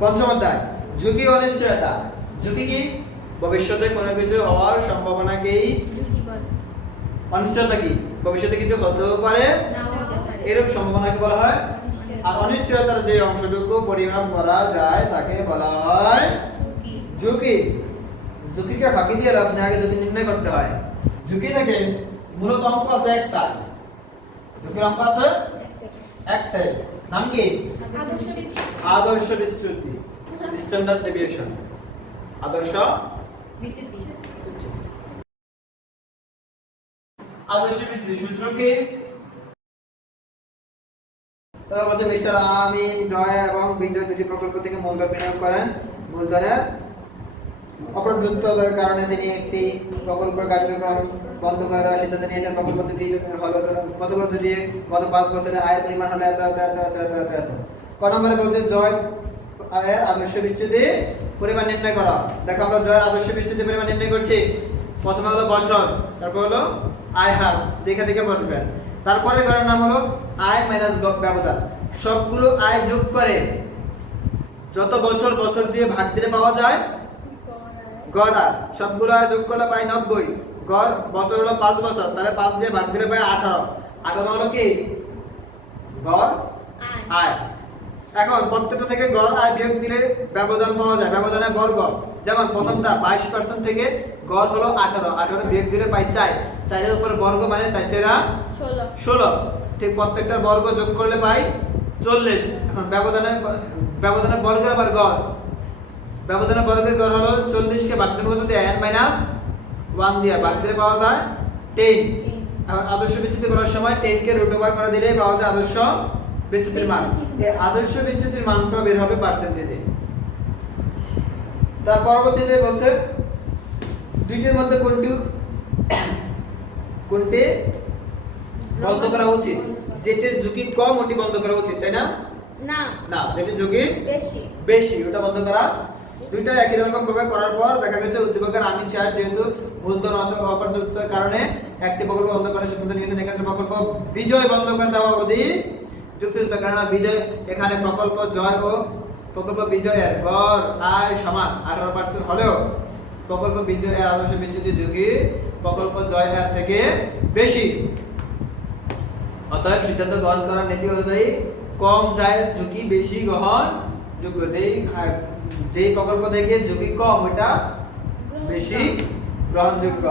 পঞ্চম অধ্যায় ঝুঁকি ও অনিশ্চয়তা। ঝুঁকি কি? ভবিষ্যতে কোনো কিছু হওয়ার সম্ভাবনাকেই। অনিশ্চয়তা কি? ভবিষ্যতে কিছু হতেও পারে, এরূপ সম্ভাবনাকে বলা হয়। আর অনিশ্চয়তার যে অংশটুকু পরিমাপ করা যায় তাকে বলা হয় ঝুঁকি। ঝুঁকিকে ফাঁকি দিয়ে লাভ নেই, আগে ঝুঁকি নির্ণয় করতে হয়। ঝুঁকি থেকে মূলত অঙ্ক আছে একটা, ঝুঁকির অঙ্ক আছে একটাই, নাম কি? আদর্শ বিচ্যুতি, স্ট্যান্ডার্ড ডেভিয়েশন। আদর্শ বিচ্যুতি। আদর্শ বিচ্যুতি সূত্র কি? তারা বলছে মিস্টার আমিন, জয় এবং বিজয় দুটি প্রকল্প থেকে মূলধন বিনিয়োগ করেন। মূলধনের অপর্যাপ্ততার কারণে তিনি একটি প্রকল্পের কার্যক্রম বন্ধ করে দেওয়ার সিদ্ধান্ত নিয়েছেন। প্রকল্প দুটি গত 5 বছরে আয়ের পরিমাণ হলো এত এত এত এত এত এত এত। ক নম্বরে বলছে জয় আয়ের আদর্শ বিচ্যুতি পরিমাণ নির্ণয় করা। দেখো আমরা জয়ের আদর্শ বিচ্যুতি পরিমাণ নির্ণয় করছি। প্রথমে হলো বছর, তারপর হলো আয় হার, দেখে দেখে বলবেন। তারপরে ঘরের নাম হলো আয় মাইনাস ব্যবধান। সবগুলো আয় যোগ করে যত বছর বছর দিয়ে ভাগ দিলে পাওয়া যায় গড় আয়। সবগুলো আয় যোগ করলে পাই 90। গড় বছর হলো 5 বছর, তাহলে 5 দিয়ে ভাগ দিলে পাই 18। 18 হলো কি? গড় আয়। এখন প্রত্যেকটা থেকে গড় আয় বিয়োগ দিলে ব্যবধান পাওয়া যায়, ব্যবধানের বর্গ। যেমন প্রথমটা 22% থেকে গড় হলো 18, 18 বিয়োগ দিলে পাই 4, 4 এর উপর বর্গ মানে 4 4 16। ঠিক প্রত্যেকটার বর্গ যোগ করলে পাই 40। এখন ব্যবধানের বর্গের আবার গড়, ব্যবধানের বর্গের গড় হলো 40 কে ভাগ দেবো কত দিয়ে? n - 1 দিয়ে ভাগ দিলে পাওয়া যায় 10। এখন আদর্শ বিচ্যুতি করার সময় 10 কে রুট ওভার করে দিলেই পাওয়া যায় আদর্শ বিচ্যুতির মান। এই আদর্শ বিচ্যুতির মানটা বের হবে পার্সেন্টেজে। তার পরবর্তীতে বলছে দুইটির মধ্যে কোনটি বন্ধ করা উচিত? যেটির ঝুঁকি কম ওটি বন্ধ করা উচিত, তাই না? না, যেটির ঝুঁকি বেশি ওটা বন্ধ করা। দুইটা একই রকম ভাবে করার পর দেখা গেছে উদ্যোগের আমিন সাহেব যেহেতু মূলধন অপর্যাপ্ততার কারণে একটি প্রকল্প বন্ধ করার সিদ্ধান্ত নিয়েছেন। এখানে প্রকল্প বিজয় বন্ধ করে দেওয়া অধিক যুক্তিযুক্ত, কারণ বিজয় এখানে প্রকল্প জয় ও প্রকল্প বিজয়ের গড় আয় সমান 18% হলেও প্রকল্প বিজয়ের আদর্শ বিচ্যুতি ঝুঁকি প্রকল্প জয় এর থেকে বেশি। অতএব সিদ্ধান্ত গ্রহণ করার নীতি অনুযায়ী কম যায় ঝুঁকি বেশি গ্রহণ যোগ্য। যেই প্রকল্প থেকে ঝুঁকি কম ওটা বেশি গ্রহণযোগ্য।